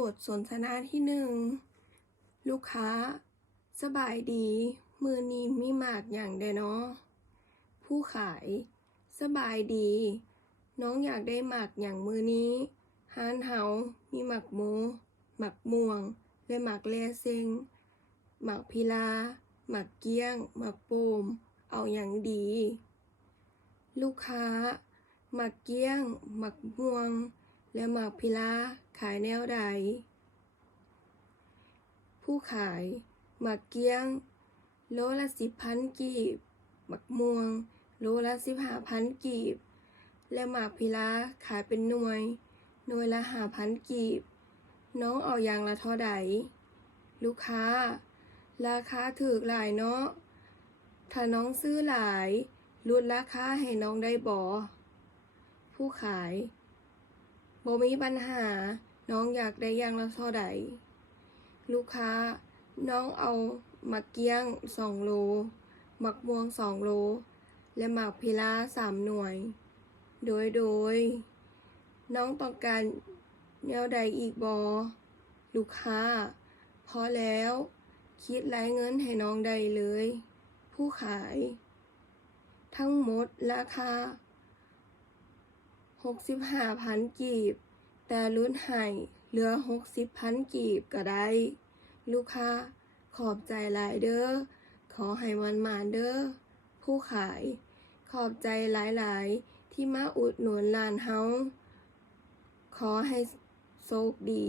บทสนทนาที่หนึ่งลูกค้าสบายดีมือนี้มีหมากอย่างใดเนาะผู้ขายสบายดีน้องอยากได้หมากอย่างมือนี้ห้านเฮามีหมักโมหมักม่วงและหมักแลเซ็งหมักพิลาหมักเกี้ยงหมักโปมเอาอย่างดี ลูกค้าหมักเกี้ยงหมักม่วงและหมักพิลาขายแนวใดผู้ขายหมักเกี้ยงโลละ10,000 กีบหมักม่วงโลละ15,000 กีบและหมักพิลาขายเป็นหน่วยละ5,000 กีบน้องเอาอย่างละเท่าใดลูกค้าราคาถูกหลายเนาะถ้าน้องซื้อหลายลดราคาให้น้องได้บ่ผู้ขายบ่มีปัญหาน้องอยากได้อย่างละเท่าใดลูกค้าน้องเอาหมักเกี้ยง2 โลหมักม่วง2 โลและหมักพิลา3 หน่วยโดยน้องต้องการแนวใดอีกบ่ลูกค้าพอแล้วคิดรายเงินให้น้องได้เลยผู้ขายทั้งหมดราคา65,000 กีบแต่ลดให้เหลือ60,000 กีบก็ได้ลูกค้าขอบใจหลายเด้อขอให้มันหมานเด้อผู้ขายขอบใจหลายๆที่มาอุดหนุนร้านเฮาขอให้โชคดี